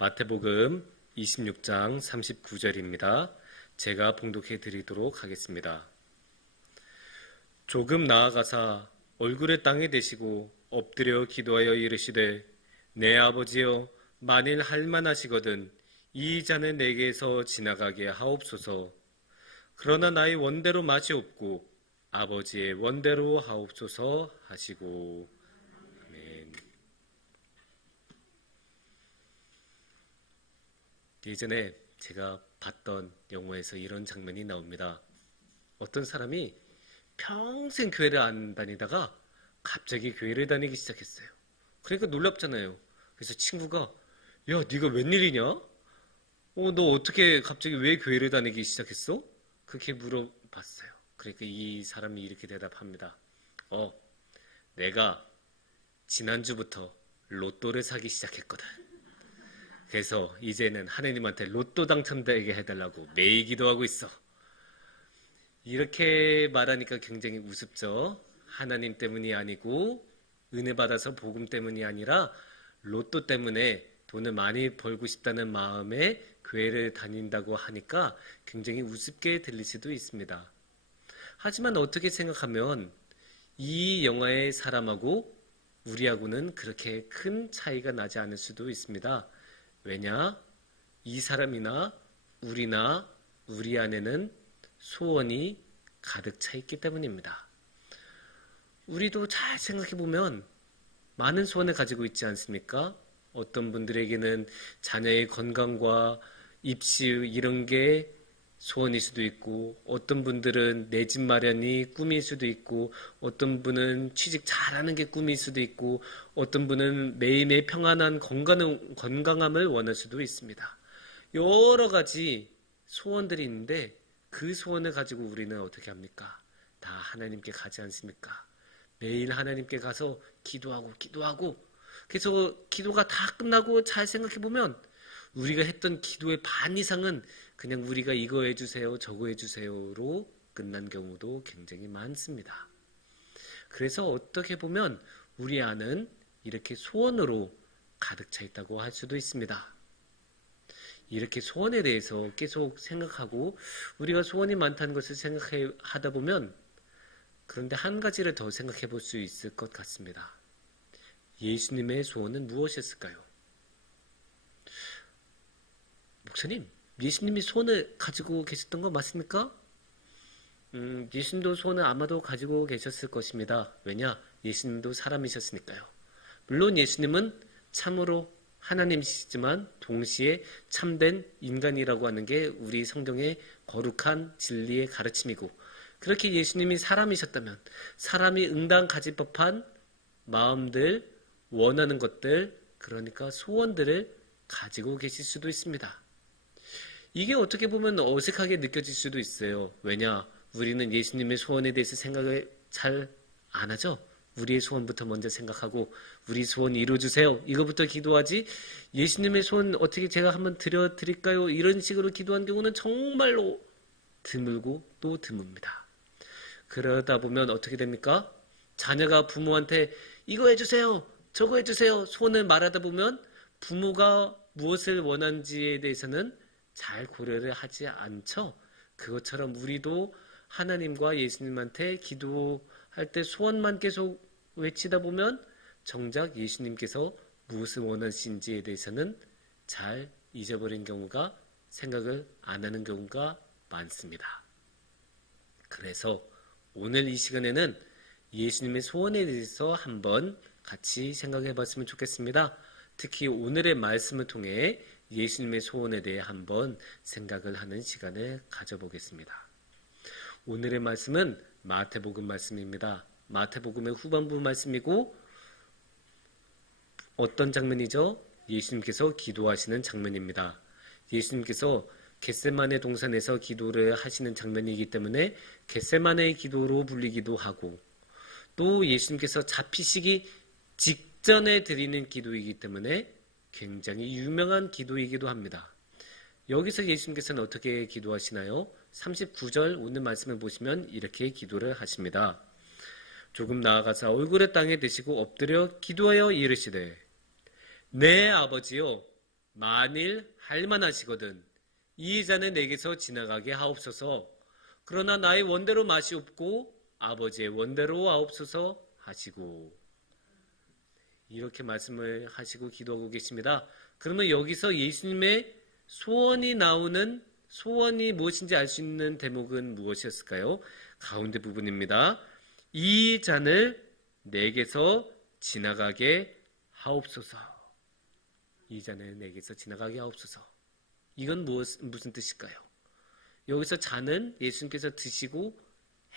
마태복음 26장 39절입니다. 제가 봉독해 드리도록 하겠습니다. 조금 나아가사 얼굴을 땅에 대시고 엎드려 기도하여 이르시되 내 아버지여 만일 할만하시거든 이 잔을 내게서 지나가게 하옵소서. 그러나 나의 원대로 마시옵고 아버지의 원대로 하옵소서 하시고. 아멘. 예전에 제가 봤던 영화에서 이런 장면이 나옵니다. 어떤 사람이 평생 교회를 안 다니다가 갑자기 교회를 다니기 시작했어요. 그러니까 놀랍잖아요. 그래서 친구가 야, 네가 웬일이냐? 너 어떻게 갑자기 왜 교회를 다니기 시작했어? 그렇게 물어봤어요. 그러니까 이 사람이 이렇게 대답합니다. 내가 지난주부터 로또를 사기 시작했거든. 그래서 이제는 하나님한테 로또 당첨되게 해달라고 매일 기도하고 있어. 이렇게 말하니까 굉장히 우습죠. 하나님 때문이 아니고 은혜 받아서 복음 때문이 아니라 로또 때문에 돈을 많이 벌고 싶다는 마음에 교회를 다닌다고 하니까 굉장히 우습게 들릴 수도 있습니다. 하지만 어떻게 생각하면 이 영화의 사람하고 우리하고는 그렇게 큰 차이가 나지 않을 수도 있습니다. 왜냐? 이 사람이나 우리나 우리 안에는 소원이 가득 차 있기 때문입니다. 우리도 잘 생각해 보면 많은 소원을 가지고 있지 않습니까? 어떤 분들에게는 자녀의 건강과 입시 이런 게 소원일 수도 있고, 어떤 분들은 내 집 마련이 꿈일 수도 있고, 어떤 분은 취직 잘하는 게 꿈일 수도 있고, 어떤 분은 매일매일 평안한 건강함을 원할 수도 있습니다. 여러 가지 소원들이 있는데 그 소원을 가지고 우리는 어떻게 합니까? 다 하나님께 가지 않습니까? 매일 하나님께 가서 기도하고 그래서 기도가 다 끝나고 잘 생각해보면 우리가 했던 기도의 반 이상은 그냥 우리가 이거 해주세요 저거 해주세요로 끝난 경우도 굉장히 많습니다. 그래서 어떻게 보면 우리 안은 이렇게 소원으로 가득 차 있다고 할 수도 있습니다. 이렇게 소원에 대해서 계속 생각하고 우리가 소원이 많다는 것을 생각하다 보면 그런데 한 가지를 더 생각해 볼 수 있을 것 같습니다. 예수님의 소원은 무엇이었을까요? 목사님, 예수님이 소원을 가지고 계셨던 거 맞습니까? 예수님도 소원을 아마도 가지고 계셨을 것입니다. 왜냐? 예수님도 사람이셨으니까요. 물론 예수님은 참으로 하나님이시지만 동시에 참된 인간이라고 하는 게 우리 성경의 거룩한 진리의 가르침이고, 그렇게 예수님이 사람이셨다면 사람이 응당 가질 법한 마음들, 원하는 것들, 그러니까 소원들을 가지고 계실 수도 있습니다. 이게 어떻게 보면 어색하게 느껴질 수도 있어요. 왜냐? 우리는 예수님의 소원에 대해서 생각을 잘 안 하죠? 우리의 소원부터 먼저 생각하고 우리 소원 이루어주세요. 이거부터 기도하지 예수님의 소원 어떻게 제가 한번 드릴까요? 이런 식으로 기도한 경우는 정말로 드물고 또 드뭅니다. 그러다 보면 어떻게 됩니까? 자녀가 부모한테 이거 해주세요. 저거 해주세요. 소원을 말하다 보면 부모가 무엇을 원하는지에 대해서는 잘 고려를 하지 않죠. 그것처럼 우리도 하나님과 예수님한테 기도할 때 소원만 계속 외치다 보면 정작 예수님께서 무엇을 원하시는지에 대해서는 잘 잊어버린 경우가, 생각을 안 하는 경우가 많습니다. 그래서 오늘 이 시간에는 예수님의 소원에 대해서 한번 같이 생각해 봤으면 좋겠습니다. 특히 오늘의 말씀을 통해 예수님의 소원에 대해 한번 생각을 하는 시간을 가져보겠습니다. 오늘의 말씀은 마태복음 말씀입니다. 마태복음의 후반부 말씀이고 어떤 장면이죠? 예수님께서 기도하시는 장면입니다. 예수님께서 겟세마네 동산에서 기도를 하시는 장면이기 때문에 겟세마네의 기도로 불리기도 하고, 또 예수님께서 잡히시기 직전에 드리는 기도이기 때문에 굉장히 유명한 기도이기도 합니다. 여기서 예수님께서는 어떻게 기도하시나요? 39절 오늘 말씀을 보시면 이렇게 기도를 하십니다. 조금 나아가서 얼굴을 땅에 대시고 엎드려 기도하여 이르시되 내 아버지여 만일 할만하시거든 이 잔을 내게서 지나가게 하옵소서. 그러나 나의 원대로 맛이 없고 아버지의 원대로 하옵소서 하시고, 이렇게 말씀을 하시고 기도하고 계십니다. 그러면 여기서 예수님의 소원이 나오는, 소원이 무엇인지 알 수 있는 대목은 무엇이었을까요? 가운데 부분입니다. 이 잔을 내게서 지나가게 하옵소서. 이 잔을 내게서 지나가게 하옵소서. 이건 무슨 뜻일까요? 여기서 잔은 예수님께서 드시고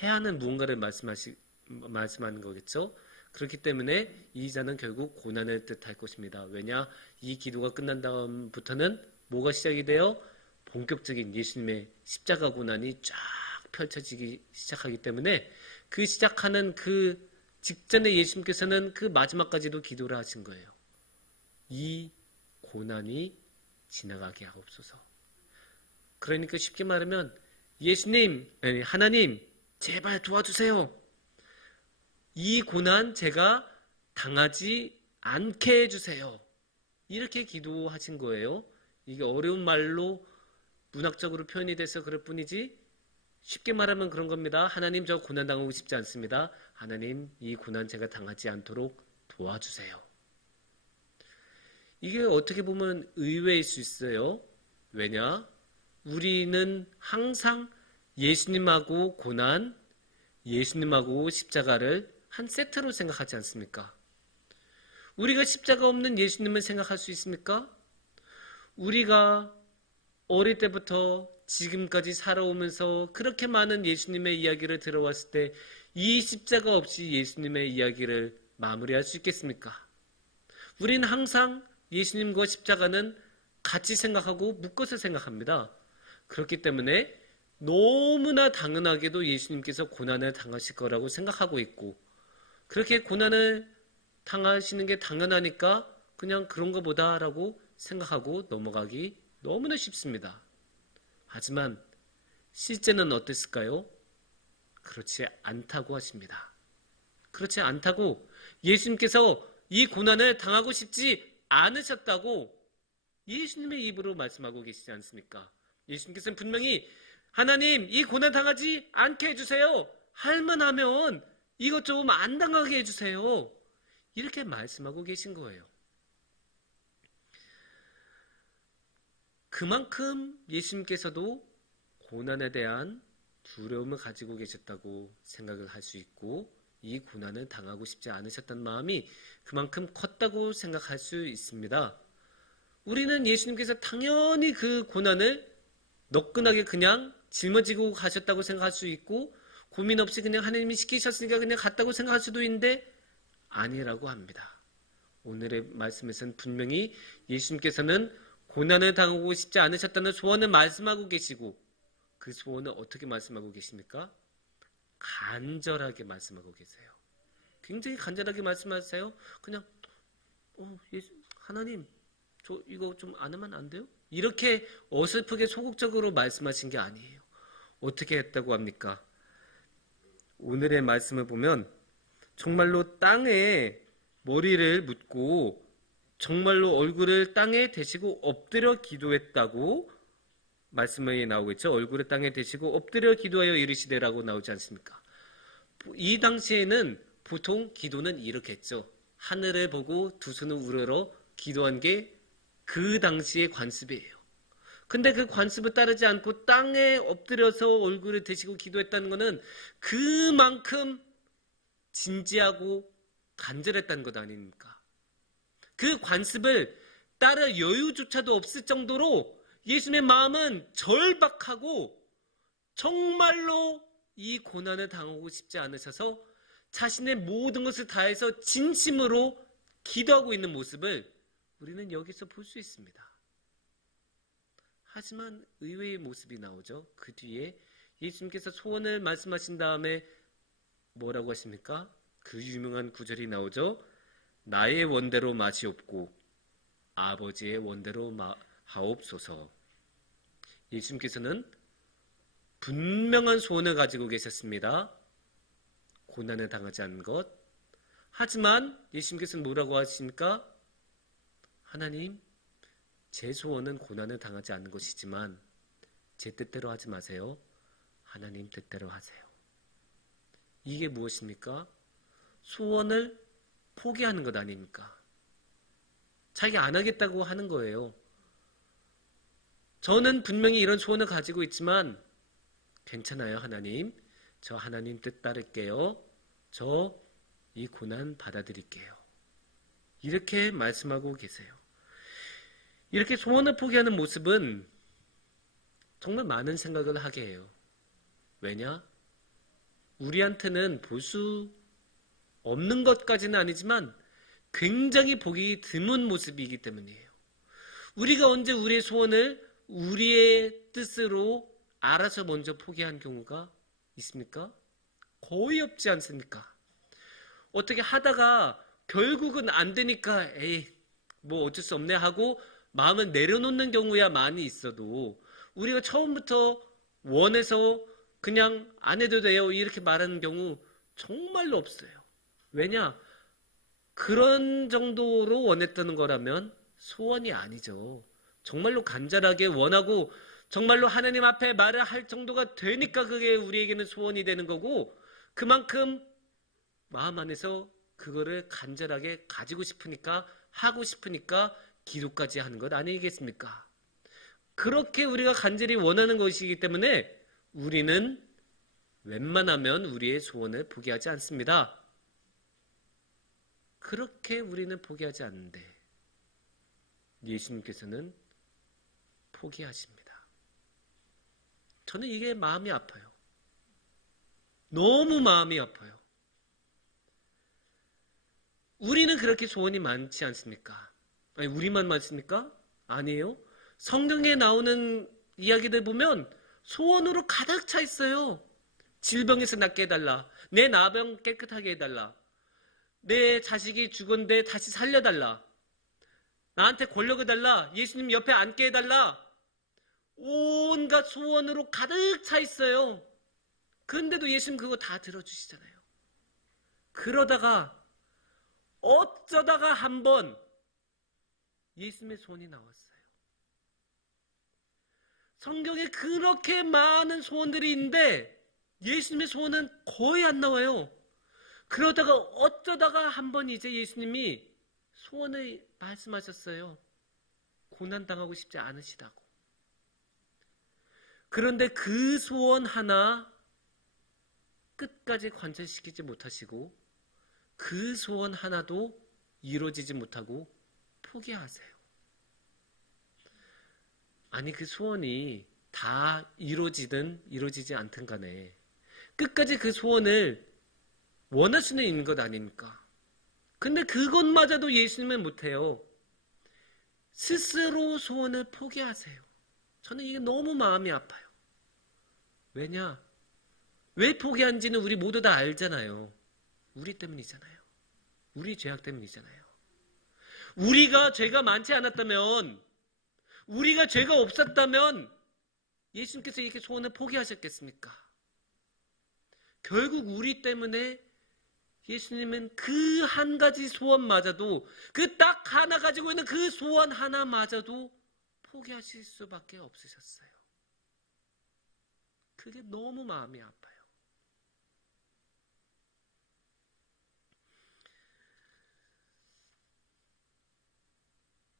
해야 하는 무언가를 말씀하는 거겠죠? 그렇기 때문에 이 잔은 결국 고난을 뜻할 것입니다. 왜냐? 이 기도가 끝난 다음부터는 뭐가 시작이 돼요? 본격적인 예수님의 십자가 고난이 쫙 펼쳐지기 시작하기 때문에 그 시작하는 그 직전에 예수님께서는 그 마지막까지도 기도를 하신 거예요. 이 고난이 지나가게 하옵소서. 그러니까 쉽게 말하면 하나님 제발 도와주세요. 이 고난 제가 당하지 않게 해주세요. 이렇게 기도하신 거예요. 이게 어려운 말로 문학적으로 표현이 돼서 그럴 뿐이지 쉽게 말하면 그런 겁니다. 하나님 저 고난 당하고 싶지 않습니다. 하나님 이 고난 제가 당하지 않도록 도와주세요. 이게 어떻게 보면 의외일 수 있어요. 왜냐? 우리는 항상 예수님하고 고난, 예수님하고 십자가를 한 세트로 생각하지 않습니까? 우리가 십자가 없는 예수님을 생각할 수 있습니까? 우리가 어릴 때부터 지금까지 살아오면서 그렇게 많은 예수님의 이야기를 들어왔을 때 이 십자가 없이 예수님의 이야기를 마무리할 수 있겠습니까? 우리는 항상 예수님과 십자가는 같이 생각하고 묶어서 생각합니다. 그렇기 때문에 너무나 당연하게도 예수님께서 고난을 당하실 거라고 생각하고 있고, 그렇게 고난을 당하시는 게 당연하니까 그냥 그런가 보다라고 생각하고 넘어가기 너무나 쉽습니다. 하지만 실제는 어땠을까요? 그렇지 않다고 하십니다. 그렇지 않다고, 예수님께서 이 고난을 당하고 싶지 않으셨다고 예수님의 입으로 말씀하고 계시지 않습니까? 예수님께서는 분명히 하나님 이 고난 당하지 않게 해주세요. 할만하면 이것 좀 안 당하게 해주세요. 이렇게 말씀하고 계신 거예요. 그만큼 예수님께서도 고난에 대한 두려움을 가지고 계셨다고 생각을 할 수 있고, 이 고난을 당하고 싶지 않으셨다는 마음이 그만큼 컸다고 생각할 수 있습니다. 우리는 예수님께서 당연히 그 고난을 너끈하게 그냥 짊어지고 가셨다고 생각할 수 있고, 고민 없이 그냥 하나님이 시키셨으니까 그냥 갔다고 생각할 수도 있는데 아니라고 합니다. 오늘의 말씀에서는 분명히 예수님께서는 고난을 당하고 싶지 않으셨다는 소원을 말씀하고 계시고, 그 소원을 어떻게 말씀하고 계십니까? 간절하게 말씀하고 계세요. 굉장히 간절하게 말씀하세요. 그냥 하나님 저 이거 좀 안 하면 안 돼요? 이렇게 어설프게 소극적으로 말씀하신 게 아니에요. 어떻게 했다고 합니까? 오늘의 말씀을 보면 정말로 땅에 머리를 묻고 정말로 얼굴을 땅에 대시고 엎드려 기도했다고 말씀이 나오고 있죠. 얼굴을 땅에 대시고 엎드려 기도하여 이르시되라고 나오지 않습니까? 이 당시에는 보통 기도는 이렇게 했죠. 하늘을 보고 두 손을 우러러 기도한 게 그 당시의 관습이에요. 근데 그 관습을 따르지 않고 땅에 엎드려서 얼굴을 대시고 기도했다는 것은 그만큼 진지하고 간절했다는 것 아닙니까? 그 관습을 따를 여유조차도 없을 정도로 예수님의 마음은 절박하고 정말로 이 고난을 당하고 싶지 않으셔서 자신의 모든 것을 다해서 진심으로 기도하고 있는 모습을 우리는 여기서 볼 수 있습니다. 하지만 의외의 모습이 나오죠. 그 뒤에 예수님께서 소원을 말씀하신 다음에 뭐라고 하십니까? 그 유명한 구절이 나오죠. 나의 원대로 맛이 없고 아버지의 원대로 하옵소서. 예수님께서는 분명한 소원을 가지고 계셨습니다. 고난을 당하지 않는 것. 하지만 예수님께서는 뭐라고 하십니까? 하나님, 제 소원은 고난을 당하지 않는 것이지만 제 뜻대로 하지 마세요. 하나님 뜻대로 하세요. 이게 무엇입니까? 소원을 포기하는 것 아닙니까? 자기 안 하겠다고 하는 거예요. 저는 분명히 이런 소원을 가지고 있지만 괜찮아요, 하나님. 저 하나님 뜻 따를게요. 저 이 고난 받아들일게요. 이렇게 말씀하고 계세요. 이렇게 소원을 포기하는 모습은 정말 많은 생각을 하게 해요. 왜냐? 우리한테는 볼 수 없는 것까지는 아니지만 굉장히 보기 드문 모습이기 때문이에요. 우리가 언제 우리의 소원을 우리의 뜻으로 알아서 먼저 포기한 경우가 있습니까? 거의 없지 않습니까? 어떻게 하다가 결국은 안 되니까 에이 뭐 어쩔 수 없네 하고 마음을 내려놓는 경우야 많이 있어도 우리가 처음부터 원해서 그냥 안 해도 돼요 이렇게 말하는 경우 정말로 없어요. 왜냐? 그런 정도로 원했던 거라면 소원이 아니죠. 정말로 간절하게 원하고 정말로 하나님 앞에 말을 할 정도가 되니까 그게 우리에게는 소원이 되는 거고 그만큼 마음 안에서 그거를 간절하게 가지고 싶으니까 하고 싶으니까 기도까지 하는 것 아니겠습니까? 그렇게 우리가 간절히 원하는 것이기 때문에 우리는 웬만하면 우리의 소원을 포기하지 않습니다. 그렇게 우리는 포기하지 않는데 예수님께서는 포기하십니다. 저는 이게 마음이 아파요. 너무 마음이 아파요. 우리는 그렇게 소원이 많지 않습니까? 아니, 우리만 많습니까? 아니에요. 성경에 나오는 이야기들 보면 소원으로 가득 차 있어요. 질병에서 낫게 해달라. 내 나병 깨끗하게 해달라. 내 자식이 죽었는데 다시 살려달라. 나한테 권력을 달라. 예수님 옆에 앉게 해달라. 온갖 소원으로 가득 차 있어요. 그런데도 예수님 그거 다 들어주시잖아요. 그러다가 어쩌다가 한번 예수님의 소원이 나왔어요. 성경에 그렇게 많은 소원들이 있는데 예수님의 소원은 거의 안 나와요. 그러다가 어쩌다가 한번 이제 예수님이 소원을 말씀하셨어요. 고난당하고 싶지 않으시다고. 그런데 그 소원 하나 끝까지 관철시키지 못하시고 그 소원 하나도 이루어지지 못하고 포기하세요. 아니 그 소원이 다 이루어지든 이루어지지 않든 간에 끝까지 그 소원을 원할 수는 있는 것 아닙니까? 근데 그것마저도 예수님은 못해요. 스스로 소원을 포기하세요. 저는 이게 너무 마음이 아파요. 왜냐? 왜 포기한지는 우리 모두 다 알잖아요. 우리 때문이잖아요. 우리 죄악 때문이잖아요. 우리가 죄가 많지 않았다면, 우리가 죄가 없었다면 예수님께서 이렇게 소원을 포기하셨겠습니까? 결국 우리 때문에 예수님은 그 한 가지 소원마저도, 그 딱 하나 가지고 있는 그 소원 하나마저도 포기하실 수밖에 없으셨어요. 그게 너무 마음이 아파요.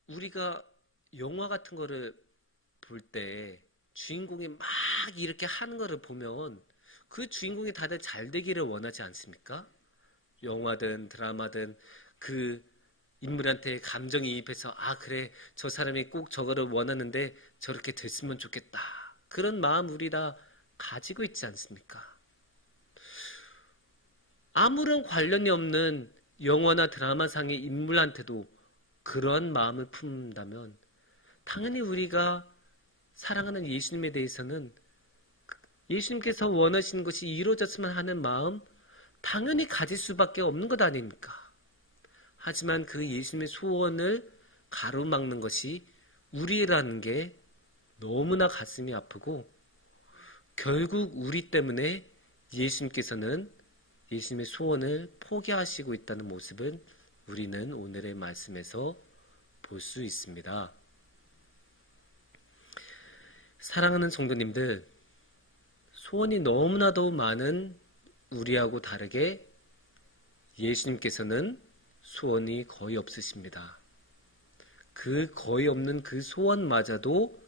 우리가 영화 같은 거를 볼 때 주인공이 막 이렇게 하는 거를 보면 그 주인공이 다들 잘 되기를 원하지 않습니까? 영화든 드라마든 그 인물한테 감정이입해서 아 그래 저 사람이 꼭 저거를 원하는데 저렇게 됐으면 좋겠다. 그런 마음 우리 다 가지고 있지 않습니까? 아무런 관련이 없는 영화나 드라마상의 인물한테도 그런 마음을 품는다면 당연히 우리가 사랑하는 예수님에 대해서는 예수님께서 원하시는 것이 이루어졌으면 하는 마음 당연히 가질 수밖에 없는 것 아닙니까? 하지만 그 예수님의 소원을 가로막는 것이 우리라는 게 너무나 가슴이 아프고 결국 우리 때문에 예수님께서는 예수님의 소원을 포기하시고 있다는 모습을 우리는 오늘의 말씀에서 볼 수 있습니다. 사랑하는 성도님들, 소원이 너무나도 많은 우리하고 다르게 예수님께서는 소원이 거의 없으십니다. 그 거의 없는 그 소원마저도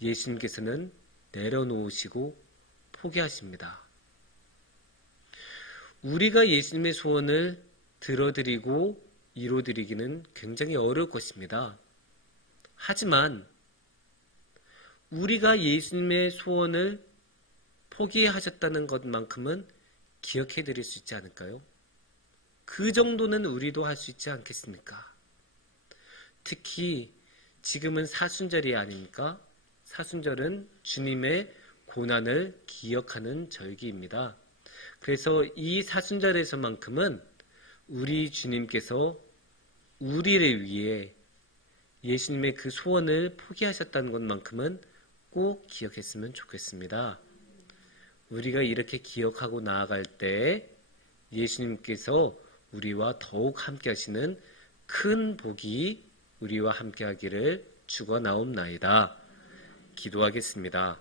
예수님께서는 내려놓으시고 포기하십니다. 우리가 예수님의 소원을 들어드리고 이루어드리기는 굉장히 어려울 것입니다. 하지만 우리가 예수님의 소원을 포기하셨다는 것만큼은 기억해 드릴 수 있지 않을까요? 그 정도는 우리도 할 수 있지 않겠습니까? 특히 지금은 사순절이 아닙니까? 사순절은 주님의 고난을 기억하는 절기입니다. 그래서 이 사순절에서만큼은 우리 주님께서 우리를 위해 예수님의 그 소원을 포기하셨다는 것만큼은 꼭 기억했으면 좋겠습니다. 우리가 이렇게 기억하고 나아갈 때 예수님께서 우리와 더욱 함께 하시는 큰 복이 우리와 함께 하기를 축원하옵나이다. 기도하겠습니다.